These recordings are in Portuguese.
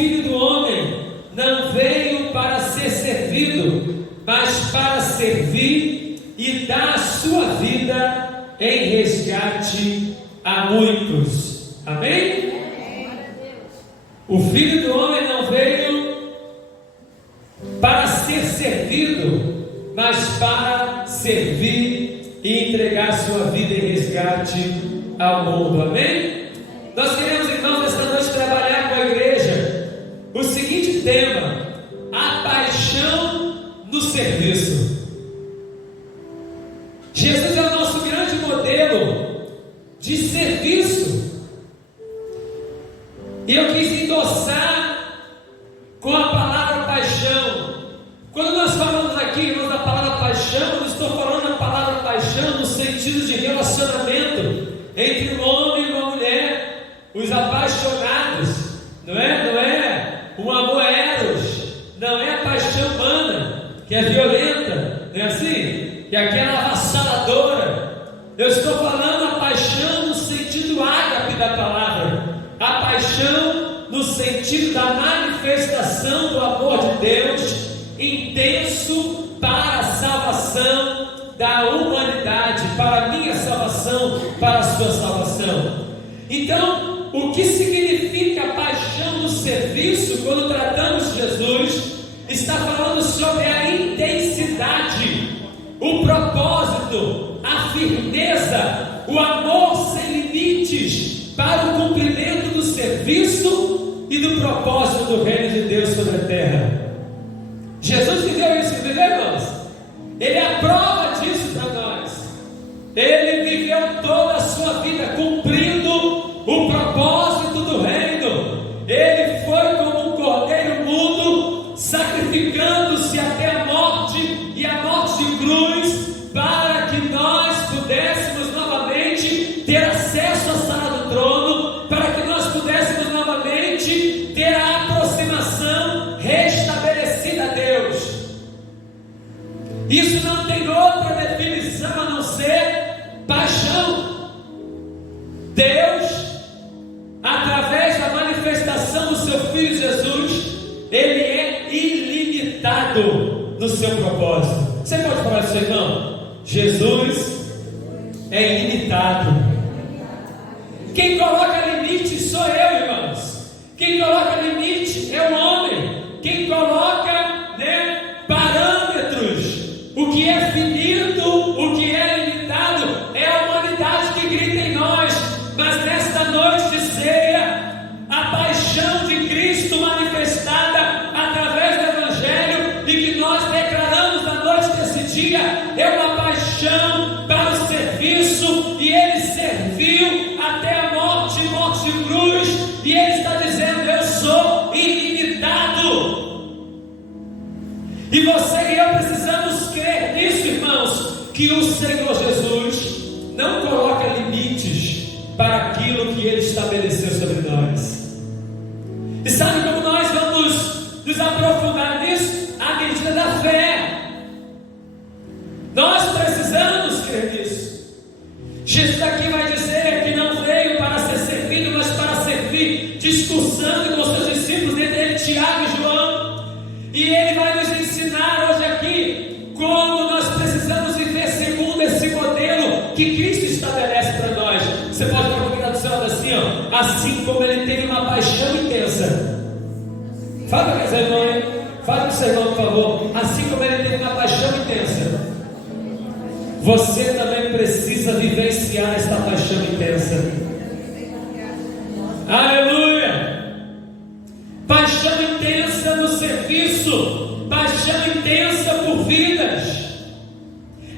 Filho do Homem não veio para ser servido, mas para servir e dar a sua vida em resgate a muitos. Amém? O Filho do Homem não veio para ser servido, mas para servir e entregar a sua vida em resgate ao mundo. Amém? Nós queremos, irmãos, esta noite trabalhar com a igreja o seguinte tema: a paixão no serviço. Jesus é o nosso grande modelo de serviço, e eu quis endossar com a palavra paixão. Quando nós falamos aqui, irmãos, da palavra paixão, eu não estou falando da palavra paixão no sentido de relacionamento entre um homem e uma mulher, os apaixonados, não é um amor eros, não é a paixão humana, que é violenta, não é assim? Que é aquela avassaladora. Eu estou falando a paixão no sentido ágape da palavra, a paixão no sentido da manifestação do amor de Deus intenso para a salvação da humanidade, para a minha salvação, para a sua salvação. Então, o que significa a paixão no serviço, quando tratamos de Jesus, está falando sobre a intensidade, o propósito, a firmeza, o amor sem limites para o cumprimento do serviço e do propósito do reino de Deus sobre a terra. Jesus viveu isso, viveu, irmãos? Ele é a prova disso para nós. Ele viveu toda a sua vida cumprindo o propósito do reino. Ele foi como um cordeiro mudo, sacrificando-se até a morte, e a morte de cruz, para que nós pudéssemos novamente ter acesso à sala do trono, para que nós pudéssemos novamente ter a aproximação restabelecida a Deus. Isso não tem outra definição a não ser paixão. Deus, através da manifestação do seu Filho Jesus, Ele é ilimitado no seu propósito. Você pode falar isso, irmão? Jesus é ilimitado. Quem coloca limite sou eu, irmãos. Quem coloca limite é o homem. Quem coloca, parâmetros, o que é finito, o que é limitado, é a humanidade que grita em nós. Mas nesta noite de ceia, a paixão de Cristo manifestada através do Evangelho, e que nós declaramos na noite desse dia, é uma paixão para o serviço, e Ele serviu até a morte de cruz, e Ele está dizendo: eu sou ilimitado. E você e eu precisamos crer nisso, irmãos, que o Senhor Jesus não coloca limites para aquilo que Ele estabeleceu sobre nós. E sabe como nós vamos nos aprofundar nisso? À medida da fé. Nós precisamos crer nisso. Jesus aqui vai dizer que não veio para ser servido, mas para servir, discursando com seus discípulos, dentre eles Tiago e João. E Ele vai nos ensinar hoje aqui como nós precisamos viver segundo esse modelo que Cristo estabelece para nós. Você pode colocar do seu lado assim, ó: assim como Ele teve uma paixão intensa. Fala para o seu irmão, hein? Fala para o seu irmão, por favor. Assim como Ele teve uma paixão intensa, você também precisa vivenciar esta paixão intensa. Aleluia! Paixão intensa no serviço, paixão intensa por vidas.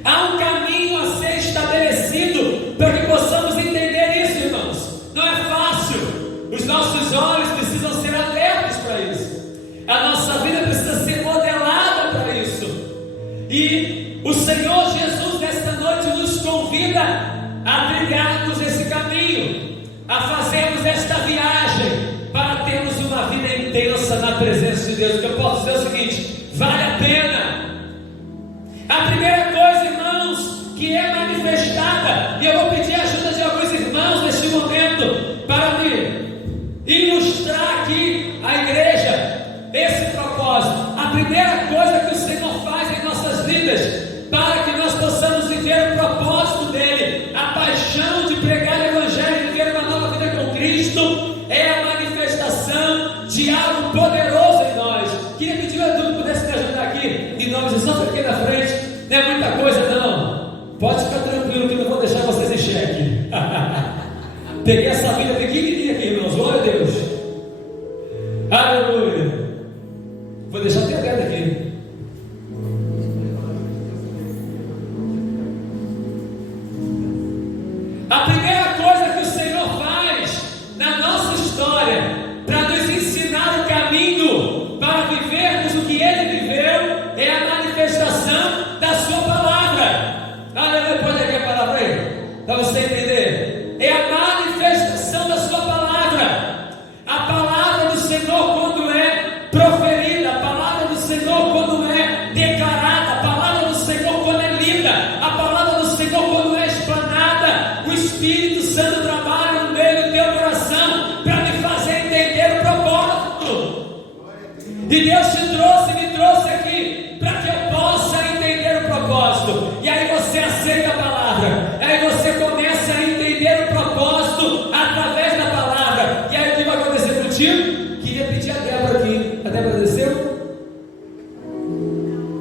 Há um caminho a ser estabelecido para que possamos entender isso, irmãos. Não é fácil. Os nossos olhos precisam ser abertos para isso. A nossa vida precisa ser modelada para isso. E o Senhor Jesus nesta noite nos convida a trilharmos esse caminho, a fazermos esta viagem para termos uma vida intensa na presença de Deus. Eu posso dizer o seguinte: vale a pena. A primeira coisa, irmãos, que é manifestada, e eu vou pedir a ajuda de alguns irmãos neste momento para me ilustrar aqui a igreja. primeira coisa que o Senhor faz em nossas vidas, para que nós possamos viver o propósito dele, a paixão de pregar o Evangelho e viver uma nova vida com Cristo, é a manifestação de algo poderoso em nós. Queria pedir a tu que pudesse me ajudar aqui, em nome de Jesus, só aqui na frente, não é muita coisa não, pode ficar tranquilo que eu não vou deixar vocês em xeque. Peguei essa vida pequenininha aqui, irmãos, glória a Deus, aleluia. Vou deixar até aberto aqui. A primeira coisa que o Senhor faz na nossa história, para nos ensinar o caminho para vivermos o que Ele viveu, é a manifestação da Sua palavra. Aleluia, pode aqui a palavra aí, para você entender. É a manifestação da Sua palavra. A palavra do Senhor, quando é proferida, a palavra do Senhor, quando é declarada, a palavra do Senhor, quando é lida, a palavra do Senhor, quando é explanada, o Espírito Santo trabalha no meio do teu coração para me fazer entender o propósito. E Deus me trouxe aqui para que eu possa entender o propósito. E aí você aceita a palavra, aí você começa a entender o propósito através da palavra. E aí o que vai acontecer contigo? Queria pedir a Débora aqui. A Débora desceu?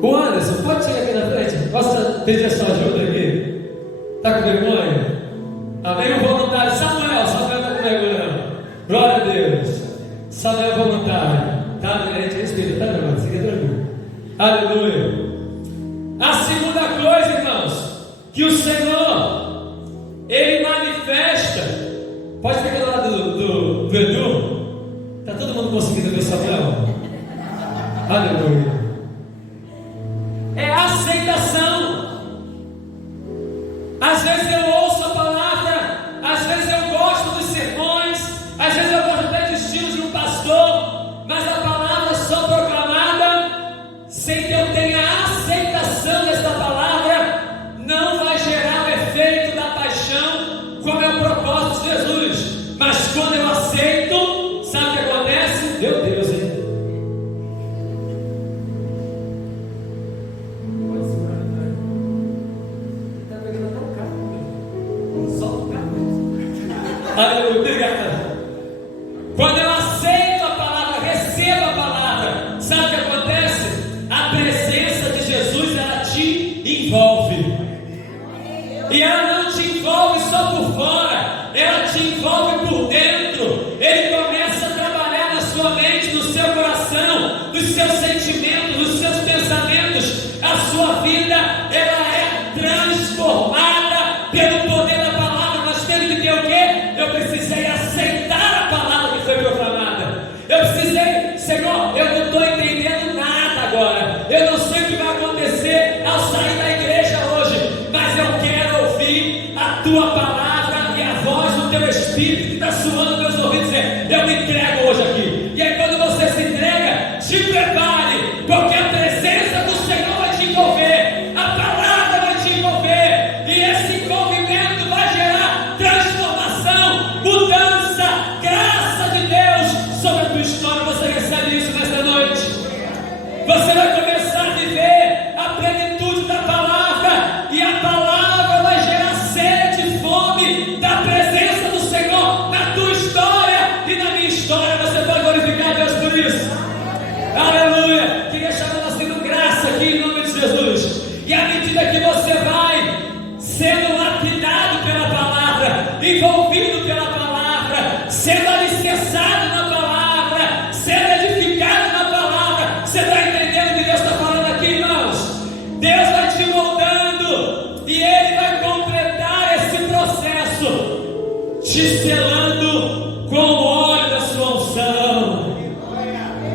O Anderson, pode chegar aqui na frente? Posso pedir a sua ajuda aqui? Está com vergonha? Amém? O voluntário Samuel está com vergonha. Glória a Deus. Samuel voluntário. Tá, gente, respeita, tá, irmão? Fica tranquilo. Aleluia. A segunda coisa, irmãos, que o Senhor, Ele manifesta. Pode pegar do lado do Edu. Está todo mundo conseguindo ver Samuel? Aleluia. É a aceitação. Às vezes eu ouço a palavra, às vezes eu gosto dos sermões, às vezes eu gosto até do estilo de um pastor, mas a palavra só proclamada, sem que eu tenha a aceitação desta palavra, não vai gerar o efeito da paixão, como é o propósito de Jesus. Mas quando eu aceito, sabe o que acontece? Meu Deus, hein? Aleluia, obrigado. Quando eu aceito a palavra, recebo a palavra, sabe o que acontece? A presença de Jesus, ela te envolve. E ela não te envolve só por fora, ela te envolve por dentro. Ele começa a trabalhar na sua mente, no seu coração, nos seus sentimentos, nos seus pensamentos. A sua vida, ela é transformada pelo poder da palavra. Nós temos que ter o quê? Eu precisei aceitar a palavra que foi proclamada. Eu precisei, Senhor, eu não estou entendendo nada agora. Eu não sei o que vai acontecer ao sair da igreja hoje, mas eu quero ouvir a tua palavra e a voz do teu Espírito que está suando nos meus ouvidos, dizer, eu me entrego hoje aqui. E aí quando você se entrega, te prepare, porque a presença do Senhor vai te envolver, a palavra vai te envolver, e esse envolvimento vai gerar transformação, mudança, graça de Deus sobre a tua história. Você recebe isso nesta noite. Você vai começar a viver a plenitude da palavra, e a palavra vai gerar sede e fome da presença do Senhor na tua história e na minha história. Você pode glorificar Deus por isso. Aleluia. Queria chamar nós tendo graça aqui em nome de Jesus. E à medida que você vai sendo lapidado pela palavra, envolvido pela palavra, sendo alicerçado na palavra, sendo edificado na palavra, você está entendendo o que Deus está falando aqui, irmãos? Deus vai te moldando e Ele vai completar esse processo, te selando com o óleo da sua unção.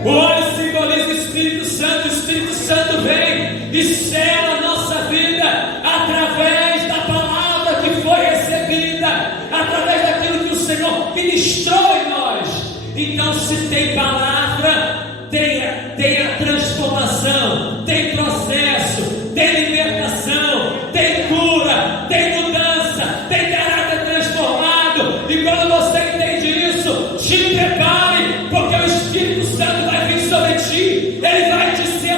O óleo simboliza o Espírito Santo. O Espírito Santo vem e sela a nossa vida através da palavra que foi recebida, através daquilo que o Senhor ministrou em nós. Então, se tem palavra, tem a transformação, tem processo, tem libertação, tem cura, tem mudança, tem caráter transformado. E quando você entende isso, te prepare, porque o Espírito Santo vai vir sobre ti, ele vai te ser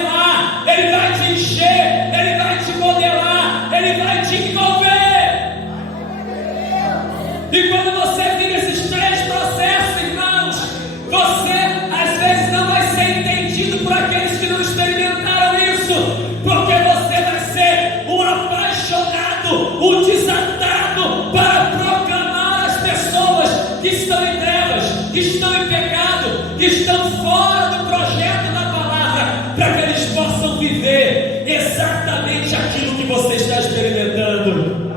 que estão em pecado, que estão fora do projeto da palavra, para que eles possam viver exatamente aquilo que você está experimentando.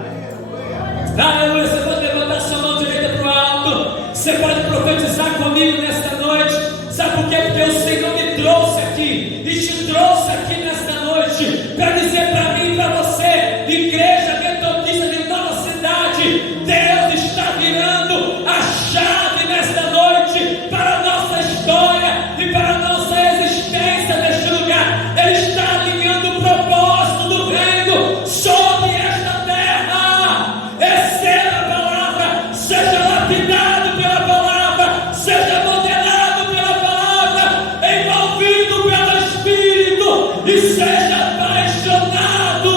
Aleluia. Você pode levantar sua mão direita para o alto. Você pode profetizar comigo nesta noite. Sabe por quê? Porque o Senhor me trouxe aqui e te trouxe aqui nesta noite para dizer para mim e para você, Igreja Metodista de Nova Cidade, Deus está virando a chave nesta noite para a nossa história e para a nossa existência neste lugar. Ele está alinhando o propósito do reino sobre esta terra. Receba a palavra, seja lapidado pela palavra, seja modelado pela palavra, envolvido pelo Espírito e seja apaixonado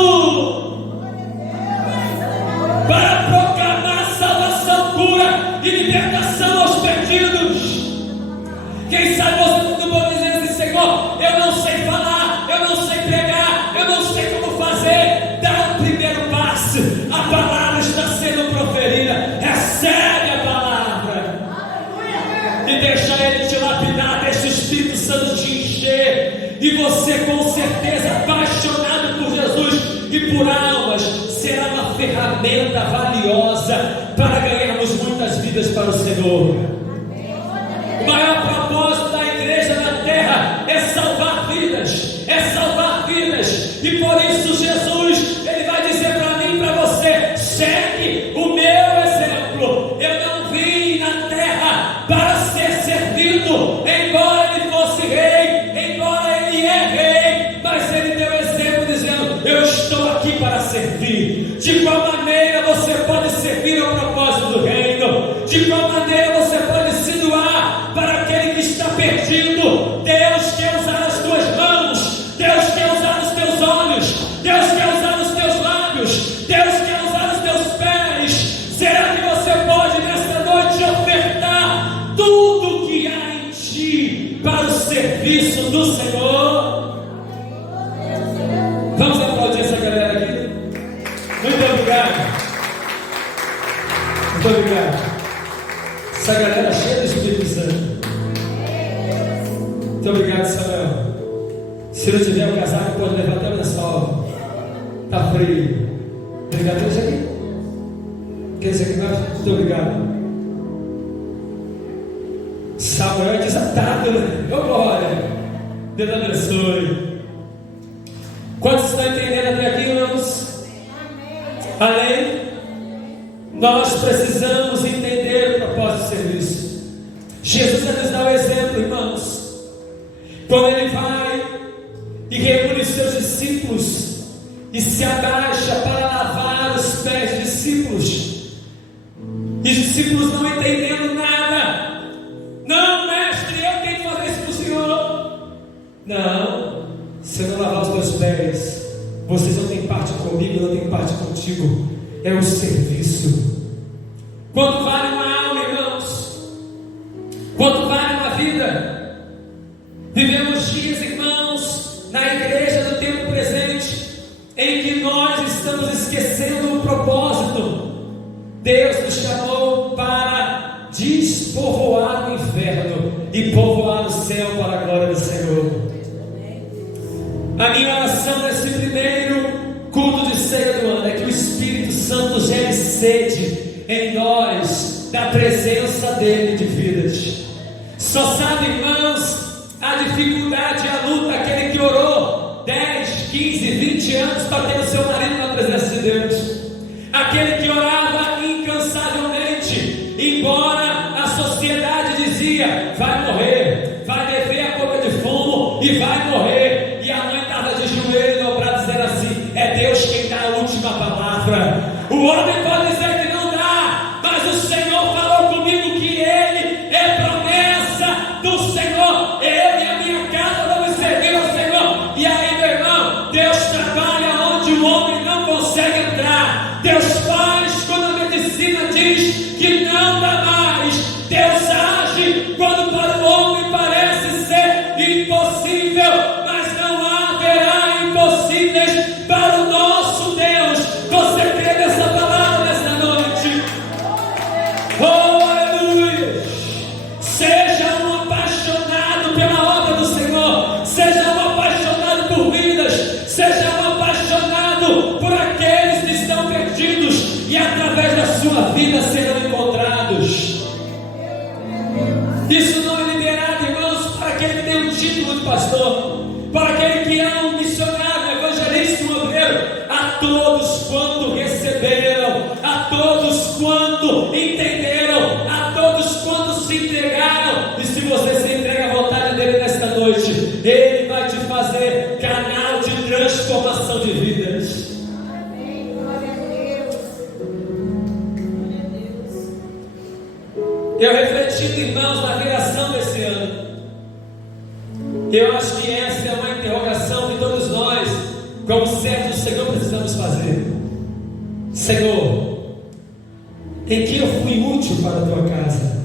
para proclamar salvação, cura e libertação aos perdidos. Quem sabe você não pode dizer assim: Senhor, eu não sei falar, eu não sei pregar, eu não sei como fazer. Dá o primeiro passo, a palavra está sendo proferida. Recebe a palavra e deixa Ele te lapidar, deixa o Espírito Santo te encher, e você, com certeza, apaixonado por Jesus e por almas, será uma ferramenta valiosa para ganharmos muitas vidas para o Senhor. O maior propósito da igreja na terra é salvar vidas, e por isso Jesus, Ele vai dizer para mim e para você: segue o meu exemplo. Eu não vim na terra para ser servido, embora Ele fosse rei, embora Ele é rei, mas Ele deu exemplo dizendo: eu estou aqui para servir. De qual maneira você pode servir ao propósito do reino? De qual maneira você pode se doar para aquele que está perdido? Deus quer usar as tuas mãos, Deus quer usar os teus olhos, Deus quer usar os teus lábios, Deus quer usar os teus pés. Será que você pode nesta noite ofertar tudo que há em ti para o serviço do Senhor? Vamos aplaudir essa galera aqui. Muito obrigado. Muito obrigado. Essa galera cheia do Espírito Santo. Muito obrigado, Samuel. Se não tiver o casaco, pode levantar o lençol. Está frio. Obrigado por isso aqui. Quer dizer que mais? Muito obrigado. Samuel é desatado, né? Vamos embora. Deus abençoe. Quantos estão entendendo até aqui, irmãos? Além, nós precisamos entender o propósito do serviço. Jesus vai nos dar o exemplo, irmãos. Quando Ele vai e reúne os seus discípulos e se abaixa para lavar os pés dos discípulos, e os discípulos não entendendo nada. Não, mestre, eu tenho que fazer isso para o Senhor. Não, se eu não lavar os meus pés, vocês não têm parte comigo, eu não tenho parte contigo. É o serviço. Quanto vale uma alma, irmãos? Quanto vale uma vida? Vivemos dias, irmãos, na igreja do tempo presente, em que nós estamos esquecendo o propósito. Deus nos chamou para despovoar o inferno e povoar o céu para a glória do Senhor. A minha oração nesse primeiro culto de ceia do ano é que o Espírito Santo gere sede em nós da presença dele de vidas. Só sabe, irmãos, a dificuldade e a luta, aquele que orou 10, 15, 20 anos para ter o seu marido na presença de Deus, aquele que orava incansavelmente, embora a sociedade dizia: vai morrer, vai beber a boca de fumo e vai morrer, e a mãe estava de joelho dobrado dizendo assim: é Deus quem dá a última palavra. O homem pode dizer que não dá, mas o Senhor falou comigo que Ele é promessa do Senhor. Eu e a minha casa vamos servir ao Senhor. E aí, meu irmão, Deus trabalha onde o homem não consegue entrar. Deus faz quando a medicina diz que não dá mais. Deus age quando para o homem parece ser impossível, mas não haverá impossíveis para o nosso Deus. Você crê nessa palavra nessa noite? Oh, aleluia! Isso não é liberado, irmãos, para aquele que tem um título de pastor, para aquele que é um missionário, um evangelista, um obreiro. A todos quanto receberam, a todos quanto entenderam, a todos quanto se entregaram. E se você se entrega à vontade dele nesta noite, ele vai te fazer canal de transformação de vidas. Amém. Glória a Deus. Glória a Deus. Eu refletindo, irmãos, na viração desse ano, eu acho que essa é uma interrogação que todos nós, como servos do Senhor, precisamos fazer. Senhor, em que eu fui útil para a tua casa?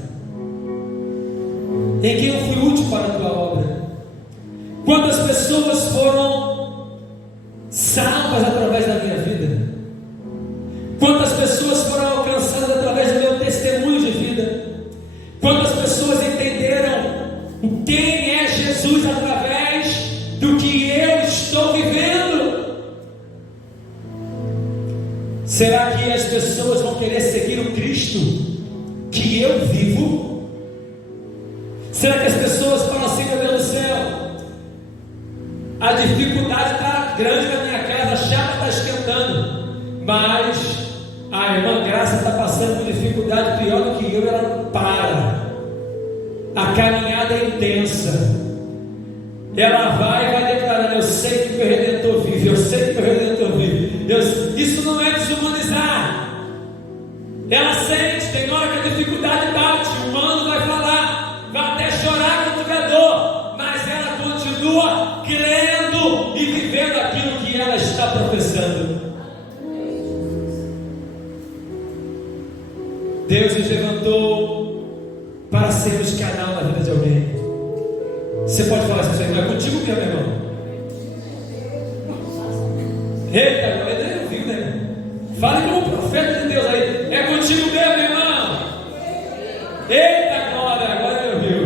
Em que eu fui útil para a tua obra? Quantas pessoas foram salvas através da minha vida? Quantas pessoas foram alcançadas através do meu testemunho de vida? Quantas pessoas entenderam quem é Jesus através do que eu estou vivendo? Será que as pessoas vão querer seguir o Cristo que eu vivo? Será que as pessoas falam assim: meu Deus do céu, a dificuldade está grande na minha casa, a chapa está esquentando, mas a irmã Graça está passando por dificuldade pior do que eu, ela para. A caminhada é intensa. Ela vai declarando: eu sei que meu Redentor vive, eu sei que meu Redentor vive. Isso não é desumanizar. Ela sente, tem hora que a dificuldade bate, o humano vai falar, vai até chorar quando tiver dor, mas ela continua crendo e vivendo aquilo que ela está professando. Deus nos levantou para sermos canal na vida de alguém. Você pode falar assim: é contigo mesmo, meu irmão? Eita, ele nem ouviu, né? Fale como profeta de Deus aí: é contigo mesmo, meu irmão? Eita glória, agora ele ouviu.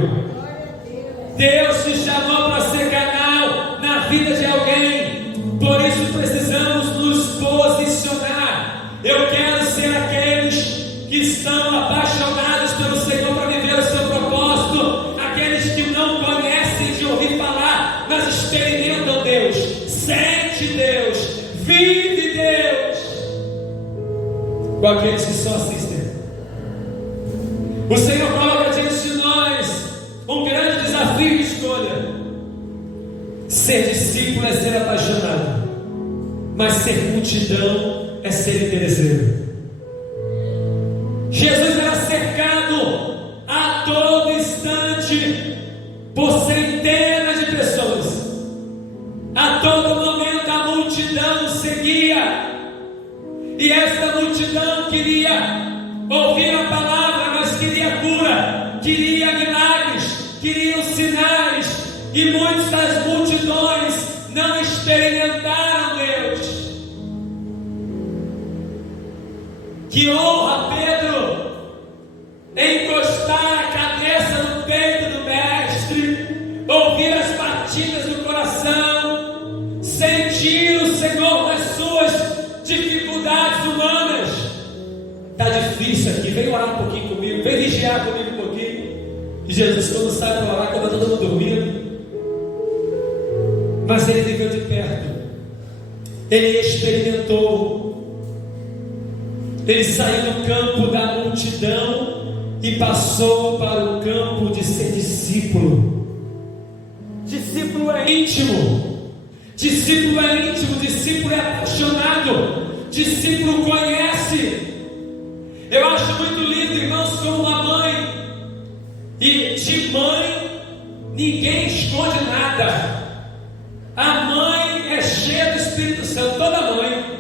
Deus te chamou para ser canal na vida de alguém, por isso precisamos nos posicionar. Eu quero ser aqueles que estão apaixonados pelo Senhor para viver o seu propósito, aqueles que não conhecem de ouvir falar, mas experimentam Deus, sente Deus, vive Deus, com aqueles que só assistem. O Senhor coloca diante de nós um grande desafio de escolha. Ser discípulo é ser apaixonado, mas ser multidão é ser interesseiro. Jesus era cercado a todo instante por centenas de pessoas. A todo momento a multidão seguia, e esta multidão queria ouvir a palavra, mas queria cura, queria milagres, queriam sinais, e muitas das multidões não experimentaram Deus. Que honra Pedro encostar a cabeça no peito do mestre, ouvir as batidas do coração, sentir o Senhor nas suas dificuldades humanas. Está difícil aqui, vem orar um pouquinho comigo, vem vigiar comigo um pouquinho. E Jesus, quando sai para orar, quando está todo mundo dormindo, mas ele viveu de perto, ele experimentou, ele saiu do campo da multidão e passou para o campo de ser discípulo. Discípulo é íntimo, discípulo é íntimo, discípulo é apaixonado, discípulo conhece. Eu acho muito lindo, irmãos, como uma mãe, e de mãe ninguém esconde nada. A mãe é cheia do Espírito Santo, toda mãe.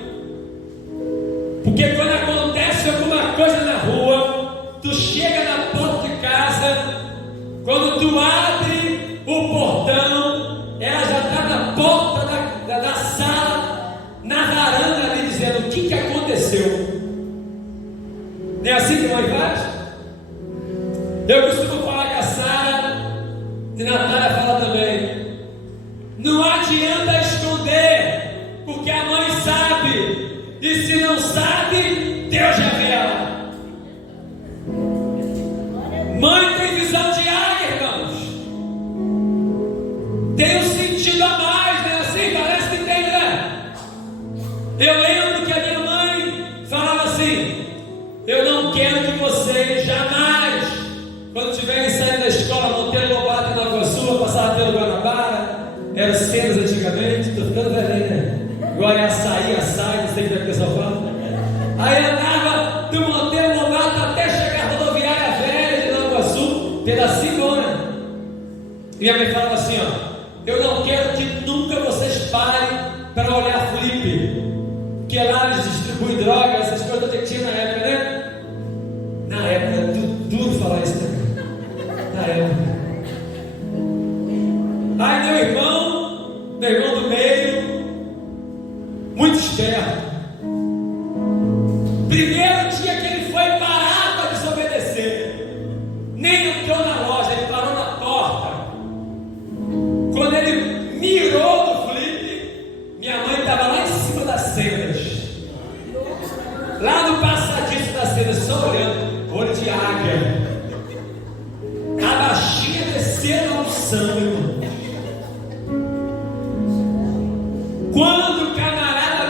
Porque quando acontece alguma coisa na rua, tu chega na porta de casa, quando tu abre o portão, ela já está na porta da sala, na varanda ali, dizendo: o que aconteceu? Não é assim que mãe faz? Eu costumo falar com a Sara, e Natália fala também: não adianta esconder, porque a mãe sabe, e se não sabe, Deus revela. Mãe tem visão de águia, Eu lembro que a minha mãe falava assim: eu não quero que vocês jamais, quando estiverem saindo da escola, Monteiro Lobato em Nova Sul, passar pelo Guanabara, era cenas antigamente, estou ficando velho, né? Agora é açaí, não sei o que a pessoa fala. Aí andava do Monteiro Lobato até chegar à rodoviária velha de Nova Sul, pedacinho, né? E minha mãe falava assim: ó, eu não quero que nunca vocês parem para olhar Flip, que lá eles distribuem drogas, essas coisas que tinha na época, né? Na época, é duro falar isso, né? Na época. Aí meu irmão do meio, muito esperto. Primeiro dia que ele foi parar para desobedecer, nem entrou na loja, ele parou na porta. Quando ele mirou no Flip, minha mãe estava lá em cima das cenas, lá no passadiço das cenas, só olhando, olho de águia. A baixinha desceu na unção, irmão. Quando o camarada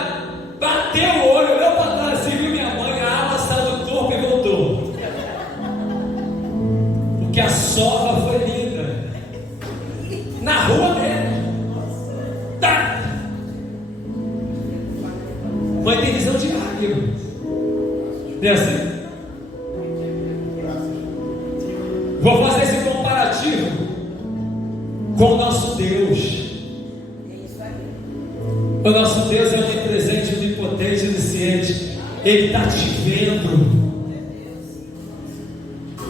bateu o olho, olhou para trás e viu minha mãe, a alma saiu do corpo e voltou. Porque a sova foi linda. Na rua dele. Tá. Mãe tem visão de águia. Não é assim? Vou fazer esse comparativo com o nosso Deus. O nosso Deus é onipresente, onipotente, onisciente. Ele está te vendo.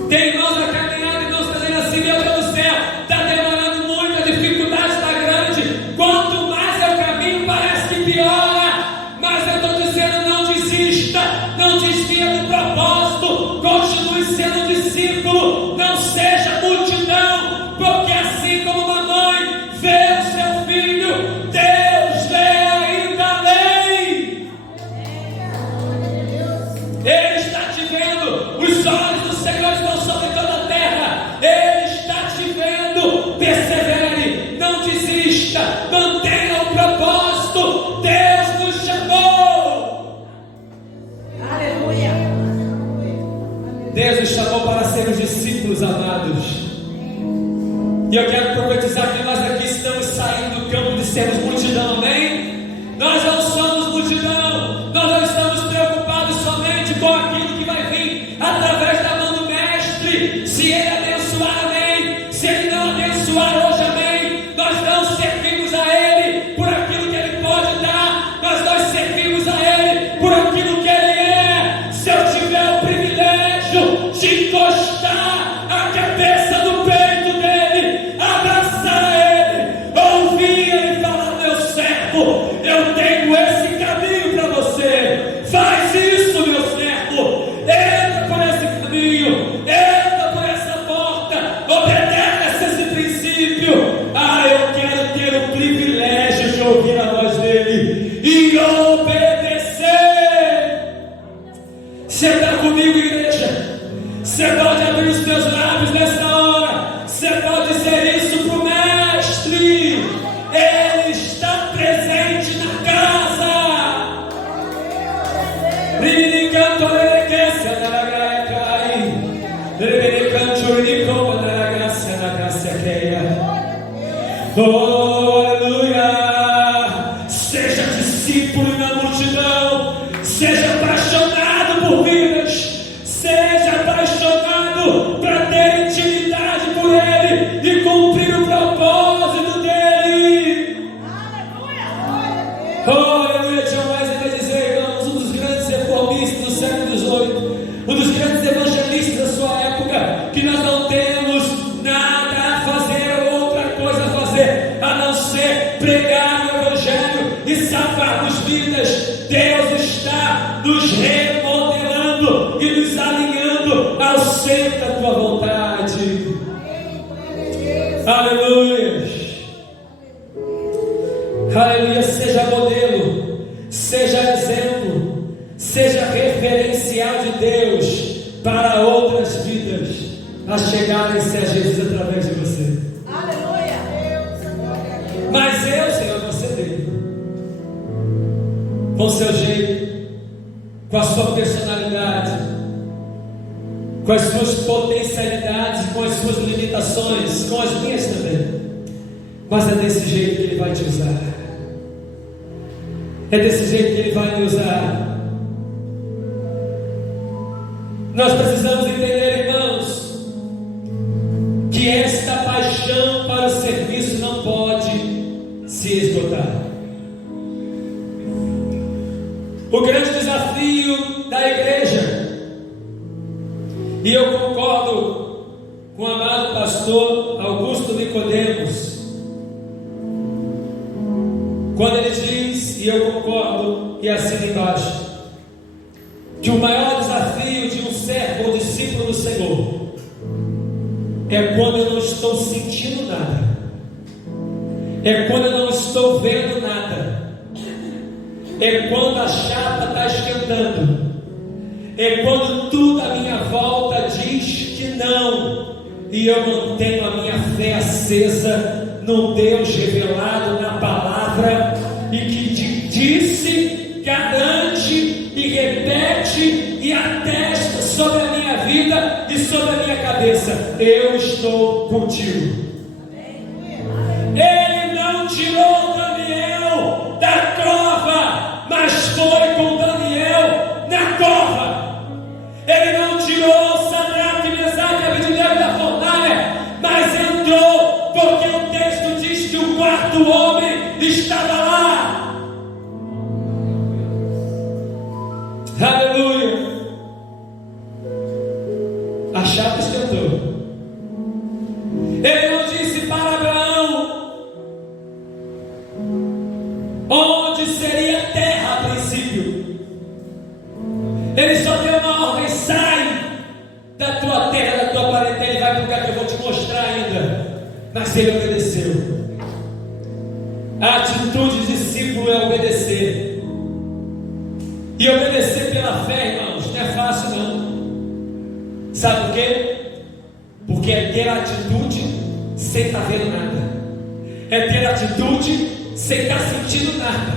Tem irmãos na caminhada, irmãos fazendo assim: meu Deus do céu, está demorando muito, a dificuldade está grande. Quanto mais é o caminho, parece que piora. Mas eu estou dizendo: não desista, não desvia do propósito, continue sendo discípulo, não seja multidão, porque assim como uma mãe vê o seu filho, Deus vê ainda além. Ele está te vendo, os olhos do Senhor estão sobre toda a terra, Ele está te vendo. Persevere, não desista, mantenha o propósito. Deus nos chamou. Aleluia. Deus nos chamou para sermos discípulos amados. E eu quero profetizar que nós aqui estamos saindo do campo de sermos multidão, amém? Nós não somos multidão, nós não estamos preocupados somente com aquilo que vai vir através da mão do Mestre. Se Ele abençoar, amém. Se Ele não abençoar hoje, amém. Nós não servimos a Ele por aquilo que Ele pode dar, mas nós servimos a Ele por aquilo que Ele é. Se eu tiver o privilégio de encostar a cabeça do peito dele, abraçar ele, ouvir ele falar: meu servo, eu tenho esse caminho para você, faz isso, meu servo, entra por esse caminho, entra por essa porta, obedece esse princípio. Ah, eu quero ter o privilégio de ouvir a voz dele e obedecer. Você está comigo, igreja? Você pode abrir os teus lábios nessa hora, você pode dizer isso para o Mestre. Ele está presente na casa. Oh, aleluia. Seja discípulo na multidão, seja apaixonado por vidas, seja apaixonado para ter intimidade por Ele e cumprir o propósito dEle. Oh, aleluia. John Wesley vai dizer, irmãos, um dos grandes reformistas do século XVIII, um dos grandes evangelistas da sua época, que nós não temos nada a fazer ou outra coisa a fazer a não ser pregar o Evangelho e salvarmos vidas. Deus está nos remodelando e nos alinhando ao centro da tua vontade. Aleluia. Aleluia. Seja modelo, seja exemplo, seja referencial de Deus para outras vidas a chegarem-se a Jesus através de você. Aleluia. Mas eu, Senhor, vou ser dele, com seus com a sua personalidade, com as suas potencialidades, com as suas limitações, com as minhas também. Mas é desse jeito que Ele vai te usar. É desse jeito que Ele vai me usar. Nós precisamos entender, irmãos, que esta paixão para o serviço não pode se esgotar. O grande desafio da igreja, e eu concordo com o amado pastor Augusto Nicodemos, quando ele diz, e eu concordo, e assina embaixo, que o maior desafio de um servo ou discípulo do Senhor é quando eu não estou sentindo nada, é quando eu não estou vendo nada, é quando a chapa está esquentando, é quando tudo à minha volta diz que não, e eu mantenho a minha fé acesa no Deus revelado na palavra, e que disse, garante e repete e atesta sobre a minha vida e sobre a minha cabeça: eu estou contigo. Ele não tirou Daniel da cova, mas foi com Daniel na cova. Ele não tirou Sadraque, Mesaque e Abednego da fornalha, mas entrou, porque o texto diz que o quarto homem estava lá. Aleluia. A chapa esquentou. Ele não disse para Abraão onde seria a terra a princípio. Ele só deu uma ordem: sai da tua terra, da tua parentela, e vai para o lugar que eu vou te mostrar ainda. Mas ele obedeceu. A atitude de discípulo é obedecer. E obedecer pela fé, irmãos, não é fácil não. Sabe por quê? Porque é ter atitude sem estar vendo nada, é ter atitude sem estar sentindo nada,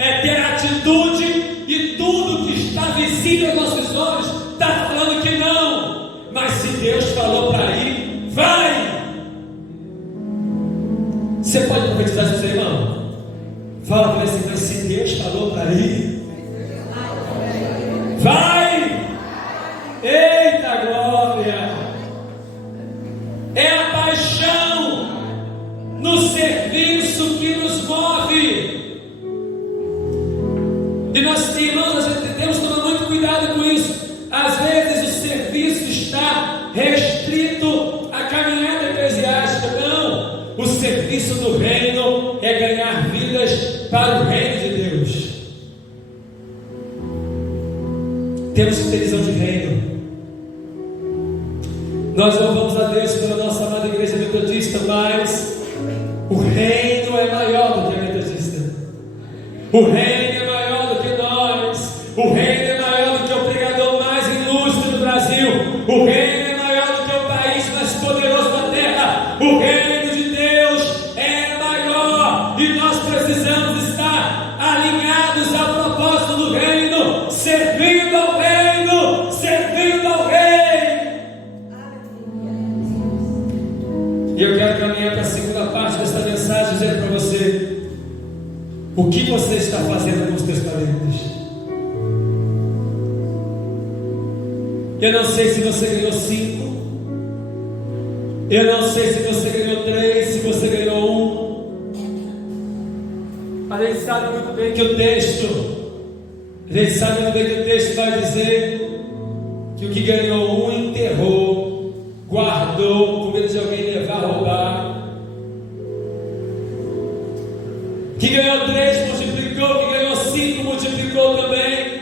é ter atitude e tudo que está visível aos nossos olhos está falando que não. Mas se Deus falou para ir, vai. Você pode profetizar isso, seu irmão? Fala para ele assim: mas se Deus falou para ir, vai! Eita glória! É a paixão no serviço que nos move. E nós, irmãos, temos que tomar muito cuidado com isso. Às vezes o serviço está restrito à caminhada eclesiástica. Não! O serviço do reino é ganhar vidas para o reino de Deus. Temos que ter visão de reino. Nós louvamos a Deus pela nossa amada igreja metodista, mas o reino é maior do que a metodista. O reino é maior do que nós. O reino é maior do que o pregador mais ilustre do Brasil. O reino é maior do que o país mais poderoso da terra. O reino de Deus é maior, e nós precisamos estar alinhados ao propósito do reino, servindo ao reino, servindo ao rei. E eu quero caminhar para a segunda parte desta mensagem, dizendo para você: o que você está fazendo com os teus talentos? Eu não sei se você ganhou 5, eu não sei se você ganhou 3, se você ganhou 1. A gente sabe muito bem que o texto vai dizer que o que ganhou 1 enterrou, guardou, com medo de alguém levar, roubar. Que ganhou 3 multiplicou, que ganhou 5 multiplicou também.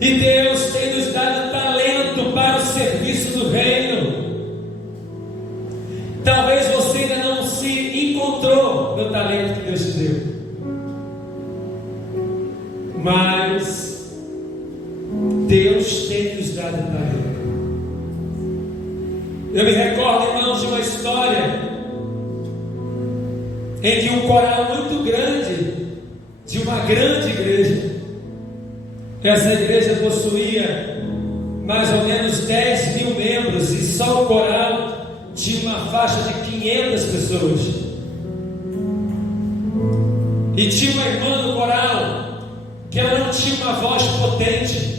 E Deus tem nos dado talento para o serviço do reino. Talvez você ainda não se encontrou no talento que Deus te deu, mas Deus tem nos dado talento. Eu me recordo, irmãos, de uma história em que um coral muito grande, de uma grande igreja, Essa igreja possuía mais ou menos 10 mil membros e só o coral tinha uma faixa de 500 pessoas. E tinha uma irmã no coral que ela não tinha uma voz potente.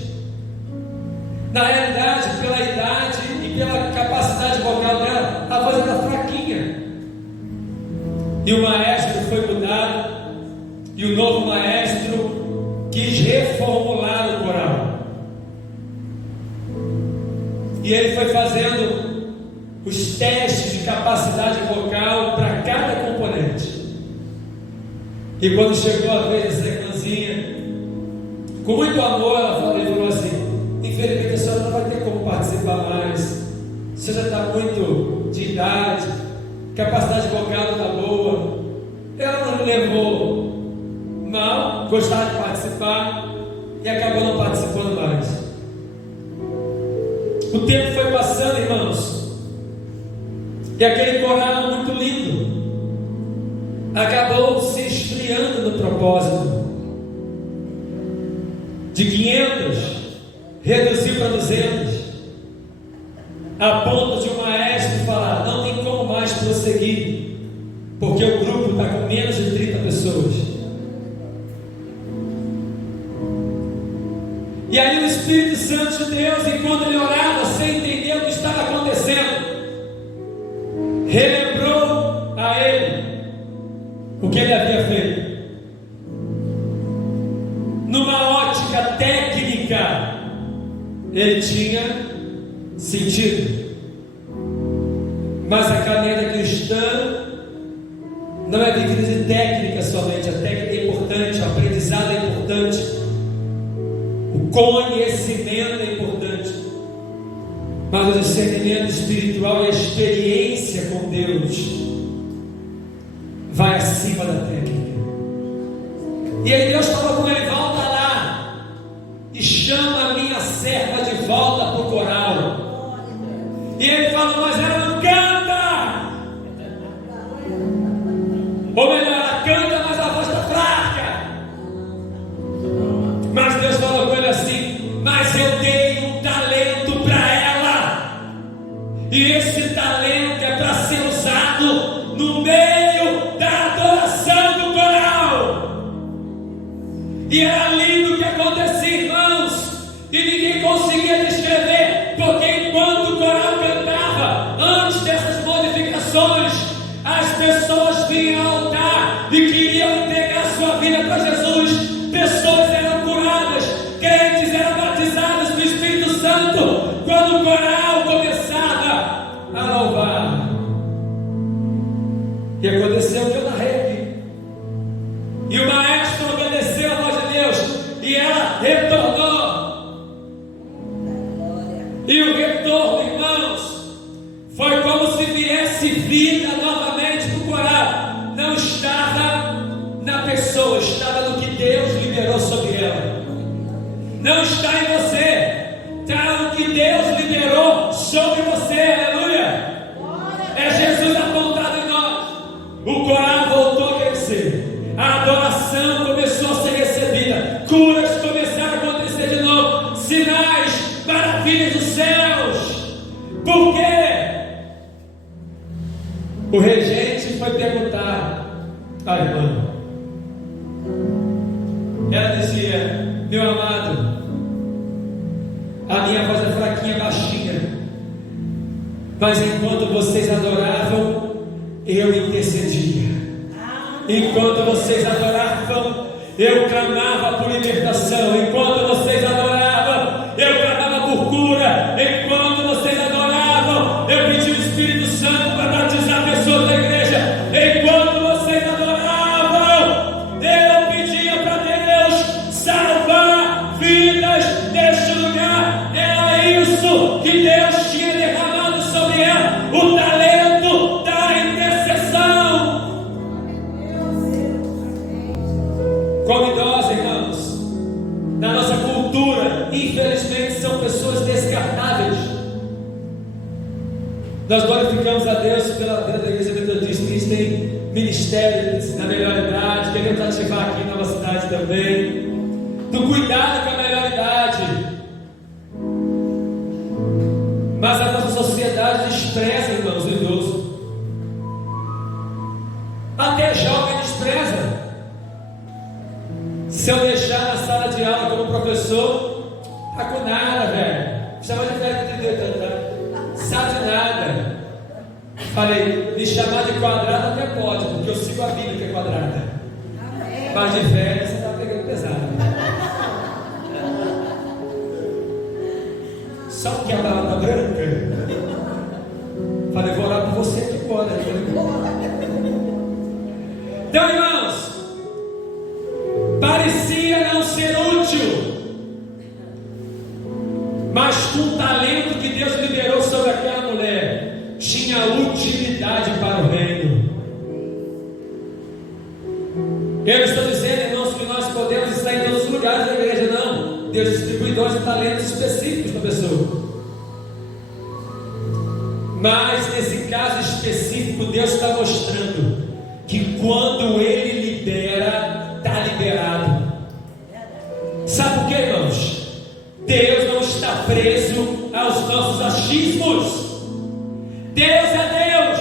Na realidade, pela idade e pela capacidade vocal dela, a voz era fraquinha. E o maestro foi mudado, e o novo maestro quis reformular o coral. E ele foi fazendo os testes de capacidade vocal para cada componente. E quando chegou a vez dessa irmãzinha, com muito amor, ele falou assim: infelizmente a senhora não vai ter como participar mais. Você já está muito de idade, capacidade vocal não está boa. Ela não levou mal, gostava de participar e acabou não participando mais. O tempo foi passando, irmãos, e aquele coral muito lindo acabou se esfriando no propósito. De 500 reduziu para 200, a ponto de o maestro falar: não tem como mais prosseguir, porque o grupo está com menos de 30 pessoas. E aí o Espírito Santo de Deus, enquanto ele orava sem entender o que estava acontecendo, relembrou a ele o que ele havia feito. Numa ótica técnica, ele tinha sentido, mas a caminhada cristã não é vivida de técnica somente. A técnica é importante, o aprendizado é importante, o conhecimento é importante, mas o discernimento espiritual e a experiência com Deus vai acima da técnica. E aí Deus falou com ele: volta lá e chama a minha serva de volta para o coral. E ele falou: mas ela não canta. Ou melhor, ela canta, mas a voz está fraca. Mas Deus falou com ele assim: mas eu dei um talento para ela, e esse talento é para ser usado no meio da adoração do coral. E era lindo o que acontecia, irmãos, e ninguém conseguia descrever, porque enquanto o coral cantava, antes dessas modificações, as pessoas vinham ao altar e queriam entregar sua vida para Jesus. Pessoas eram curadas, crentes eram batizados no Espírito Santo, quando o coral começava a louvar. E aconteceu o que eu narrei aqui. E o maestro obedeceu a voz de Deus, e ela retornou. E o retorno, irmãos, foi como se viesse vida novamente para o coral. Não estava na pessoa, estava no que Deus liberou sobre ela. Não está em você, está no que Deus liberou sobre você. Aleluia! É Jesus apontado em nós. O coral voltou a crescer, a adoração começou a ser recebida, curas começaram a acontecer de novo, sinais, maravilhas dos céus. Por quê? O regente foi perguntar à irmã. Ela dizia: meu amado, a minha voz é fraquinha, baixinha, mas enquanto vocês adoravam, eu intercedia. Enquanto vocês adoravam, eu clamava por libertação. Enquanto vocês adoravam, eu clamava por cura. Enquanto vocês adoravam, eu pedi o Espírito Santo para batizar pessoas da igreja. Enquanto vocês adoravam, eu pedia para Deus salvar vidas neste lugar. Era isso que Deus tinha derramado sobre ela, o talento da intercessão. Como nós, irmãos, na nossa cultura, infelizmente são pessoas descartáveis. Nós glorificamos a Deus pela vida da Igreja Metodista, que tem ministério na melhor idade, queremos ativar aqui na nossa cidade também. do cuidado com a melhor idade. Mas a nossa sociedade despreza, irmãos, o idoso. Até jovem despreza. Se eu deixar na sala de aula como professor, tá com nada, velho. Chama de velho, sabe de nada. Falei, me chamar de quadrado até pode, porque eu sigo a Bíblia que é quadrada. Mas de velho, você está pegando pesado. Só porque a barba branca. Falei, vou orar por você aqui agora. Então, irmãos, parecia não ser útil, mas com o talento que Deus liberou sobre aquela mulher, tinha utilidade para o reino. Eu não estou dizendo, irmãos, que nós podemos estar em todos os lugares da igreja, não. Deus distribui dons e talentos específicos para a pessoa. Mas nesse caso específico, Deus está mostrando que quando Ele libera, está liberado. Sabe por quê, irmãos? Deus não está preso aos nossos achismos. Deus é Deus.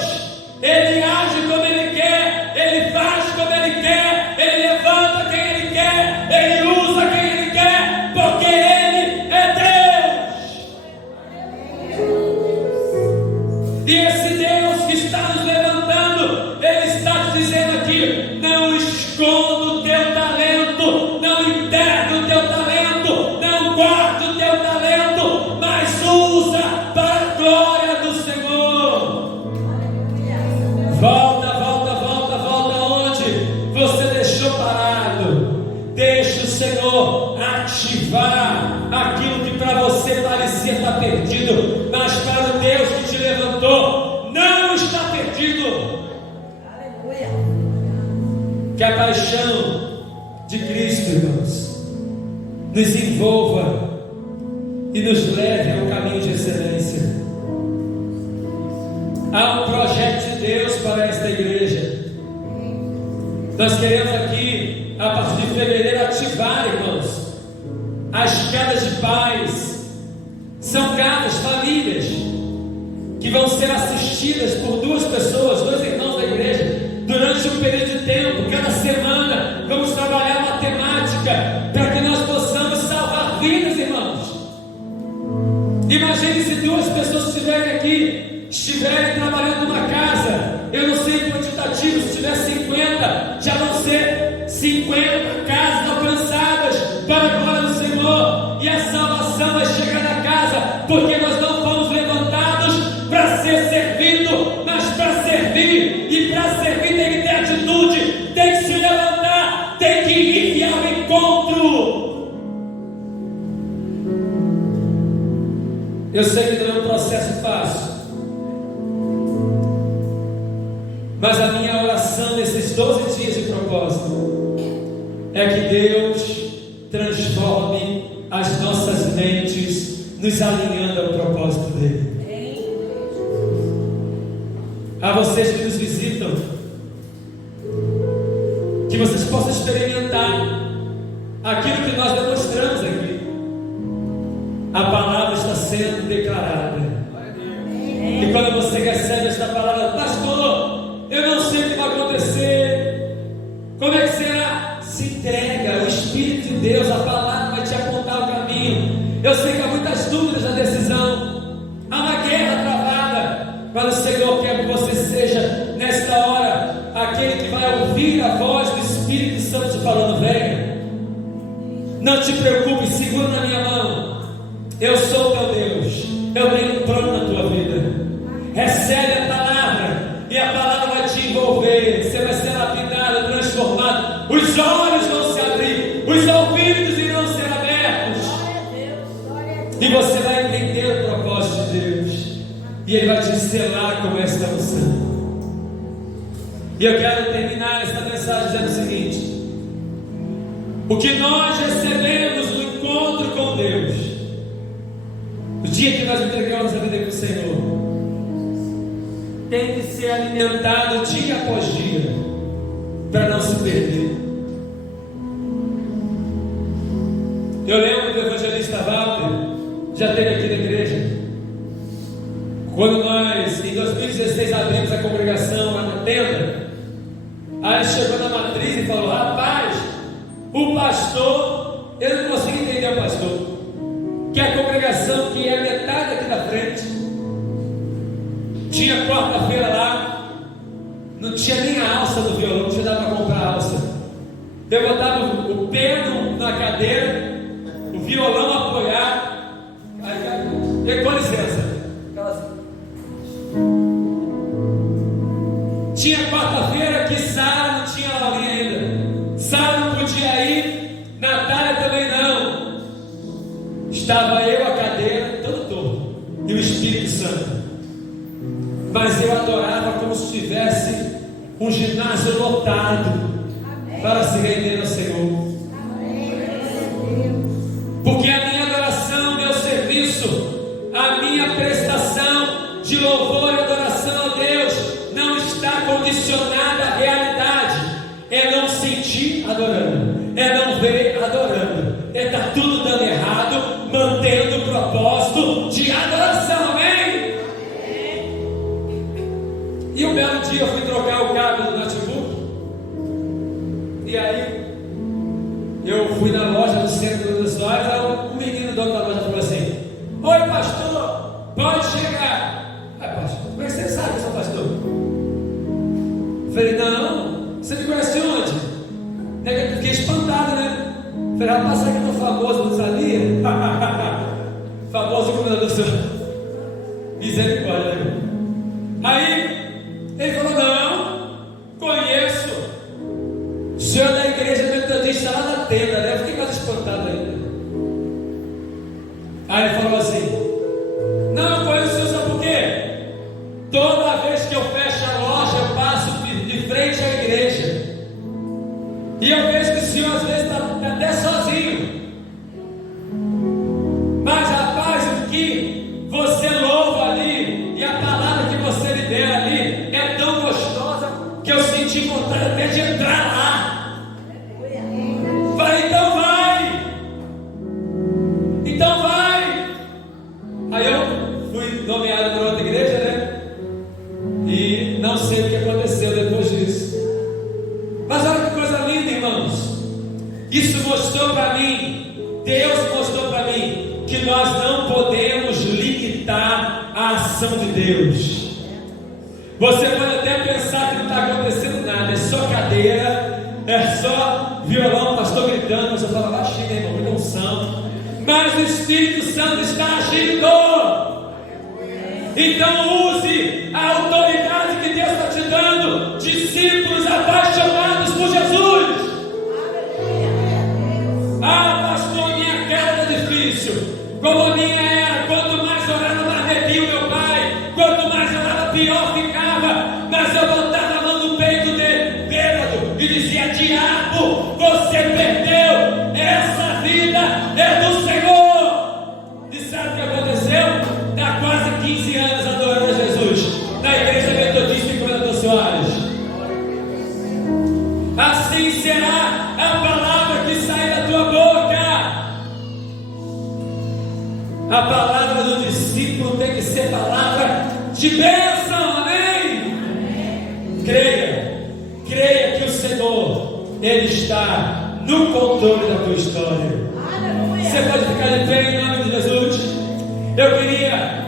Ele age como Ele quer, Ele faz como Ele quer, Ele levanta quem Ele quer, Ele usa quem Ele quer, porque Ele é Deus. E esse Deus que está nos levantando, Ele está te dizendo aqui: não esconda o teu talento, não enterre o teu talento, não guarde o teu talento, mas usa para a glória do Senhor. Volta onde você deixou parado. Deixa o Senhor ativar aquilo que para você parecia estar perdido, mas para o Deus que te levantou, não está perdido. Aleluia. Que a paixão de Cristo, irmãos, nos envolva e nos leve ao caminho de excelência. Há um projeto de Deus para esta igreja. Nós queremos aqui, a partir de fevereiro, ativar, irmãos, as casas de paz. São casas, famílias, que vão ser assistidas por duas pessoas, dois irmãos da igreja, durante um período de tempo. Cada semana vamos trabalhar matemática para que nós possamos salvar vidas, irmãos. Imagine se duas pessoas estiverem trabalhando numa casa. Eu não sei o quantitativo, se tiver 50, já vão ser 50 casas alcançadas para a glória do Senhor. E a salvação vai chegar na casa, porque nós não fomos levantados para ser servido, mas para servir. E para servir tem que ter atitude, tem que se levantar, tem que ir ao encontro. Eu sei que não é um processo fácil, mas a minha oração nesses 12 dias de propósito é que Deus transforme as nossas mentes, nos alinhando ao propósito dele. A vocês que nos visitam, que vocês possam experimentar aquilo que nós demonstramos aqui. A palavra está sendo declarada. E quando você recebe esta palavra, pastor, eu não sei o que vai acontecer, como é que será? Se entrega, o Espírito de Deus, a palavra vai te apontar o caminho. Eu sei que há muitas dúvidas na decisão, há uma guerra travada, mas o Senhor quer que você seja, nesta hora, aquele que vai ouvir a voz do Espírito Santo te falando: venha, não te preocupe, segura na minha mão, eu sou teu Deus, eu tenho um plano na tua vida. Recebe a palavra, e a palavra vai te envolver. Você vai ser lapidado, transformado. Os olhos vão se abrir, os ouvidos irão ser abertos, e você vai entender o propósito de Deus, e Ele vai te selar com esta unção. E eu quero terminar esta mensagem dizendo o seguinte: o que nós recebemos no encontro com Deus, o dia que nós entregamos a vida com o Senhor, tem que ser alimentado dia após dia, para não se perder. Eu lembro do evangelista Walter, já teve aqui na igreja, quando nós, em 2016, abrimos a congregação lá na tenda. Aí chegou na matriz e falou: rapaz, o pastor, eu não consigo entender o pastor, que a congregação, que é metade aqui da frente, tinha quarta-feira lá, não tinha nem a alça do violão, não tinha dado para comprar a alça. Eu botava o piano na cadeira, o violão apoiado, aí, com licença, tinha quarta-feira que Sara não tinha aulinha ainda, Sara não podia ir, Natália também não. Estava eu, a cadeira, todo torto, e o Espírito Santo. Mas eu adorava como se tivesse um ginásio lotado para se render ao Senhor. Porque a minha adoração, meu serviço, a minha prestação de louvor e adoração a Deus não está condicionada à realidade. É não sentir adorando, é não ver adorando, é estar tudo dando errado, mantendo o propósito de adoração, amém? E um belo dia eu fui trocar o cabo do notebook, e aí eu fui na loja no centro das lojas. Um menino dono da loja falou assim: oi pastor, pode chegar. Aí, pastor, como é que você sabe que eu sou pastor? Eu falei: não, você me conhece onde? Eu fiquei espantado, né? Eu falei: rapaz, será que eu tô famoso, não sabia? Famoso como eu sou. Misericórdia, né? Aí ele falou: não, conheço. O senhor da igreja metodista lá na tenda, né? Eu fiquei quase espantado ainda. Aí ele falou assim: não, eu conheço o senhor, sabe por quê? Toda vez que eu fecho a loja, eu passo de frente à igreja, e eu vejo que o senhor às vezes está até sozinho. Mas rapaz, o que você louva ali, e a palavra que você libera ali é tão gostosa que eu senti vontade até de entrar lá. Falei: então vai, então vai. Aí eu fui nomeado para outra igreja, né? E não sei o que aconteceu depois disso. Mas olha que coisa linda, irmãos. Isso mostrou para mim, Deus mostrou para mim, que nós não podemos limitar a ação de Deus. Você pode até pensar que não está acontecendo nada, é só cadeira, é só violão, pastor gritando, mas eu falo baixinho, irmão, muita unção. Mas o Espírito Santo está agindo. Então use a autoridade que Deus está te dando. Discípulos apaixonados por Jesus. Ah, pastor, minha cara era difícil, como a minha era. Quanto mais orava, mais bebia o meu pai. Quanto mais orava, pior ficava. Mas eu botava a mão no peito dele, bêbado, e dizia: diabo, você perdeu. Essa vida é do Senhor. E sabe o que aconteceu? Está quase 15 anos adorando a Jesus na igreja metodista em Governador Soares. Assim será a palavra que sai da tua boca. A palavra do discípulo tem que ser palavra de bênção, amém? Creia que o Senhor, Ele está no controle da tua história. Você pode ficar de pé em nome de Jesus. Eu queria,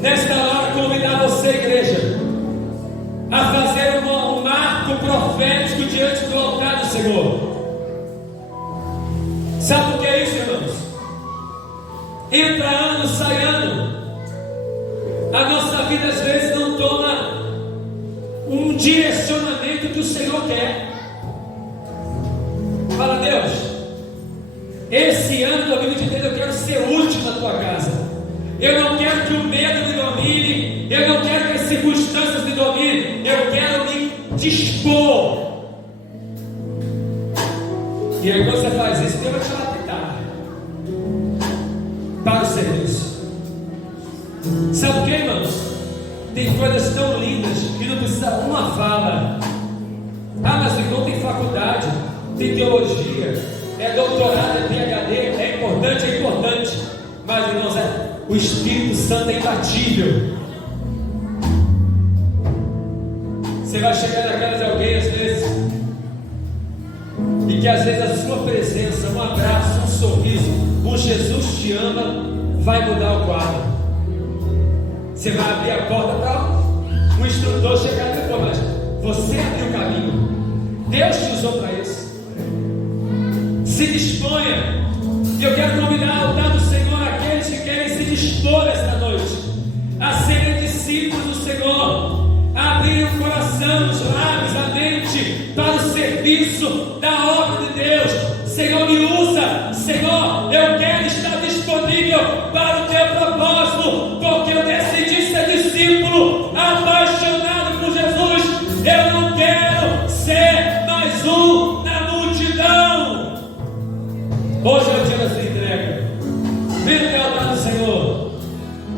nesta hora, convidar você, igreja, a fazer um marco profético diante do altar do Senhor. Sabe o que é isso, irmãos? Entra ano, sai ano. A nossa vida às vezes não toma um direcionamento que o Senhor quer. Fala: Deus, esse ano 2023 eu quero ser útil na tua casa. Eu não quero que o medo me domine, eu não quero que as circunstâncias me dominem, eu quero me dispor. E aí quando você faz isso, Deus vai te lapidar para o serviço. Sabe o que, irmãos? Tem coisas tão lindas que não precisa uma fala. Ah, mas o irmão tem faculdade, tem teologia. é doutorado, é PhD, é importante. Mas, irmãos, o Espírito Santo é imbatível. Você vai chegar na casa de alguém às vezes, e que às vezes a sua presença, um abraço, um sorriso, um Jesus te ama, vai mudar o quadro. Você vai abrir a porta para o instrutor chegar depois, mas você abriu o caminho. Deus te usou para isso. Se disponha. E eu quero convidar ao altar do Senhor aqueles que querem se dispor esta noite a serem discípulos do Senhor, a abrir o coração, os lábios, a mente para o serviço da obra de Deus. Senhor, me usa. Senhor, eu quero estar disponível para o teu propósito, porque eu decidi ser discípulo, apaixonado por Jesus. Eu não quero ser mais um na multidão. Hoje é o dia da sua entrega. Vem até o altar do Senhor.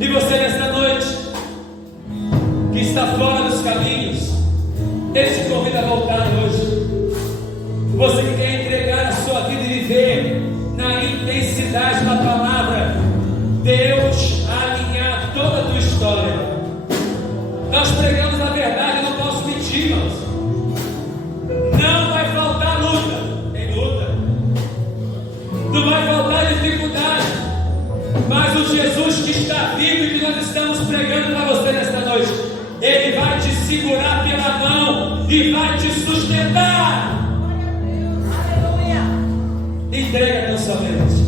E você nesta noite que está fora dos caminhos, Ele te convida a voltar hoje. Você que quer entregar a sua vida e viver na intensidade da palavra, Deus alinhar toda a tua história. Nós pregamos a verdade, não posso mentir, irmãos. Não vai faltar luta. Tem luta. Não vai faltar dificuldade. Mas o Jesus que está vivo e que nós estamos pregando para você nesta noite, Ele vai te segurar pela mão e vai te sustentar. Entrega a sua mente.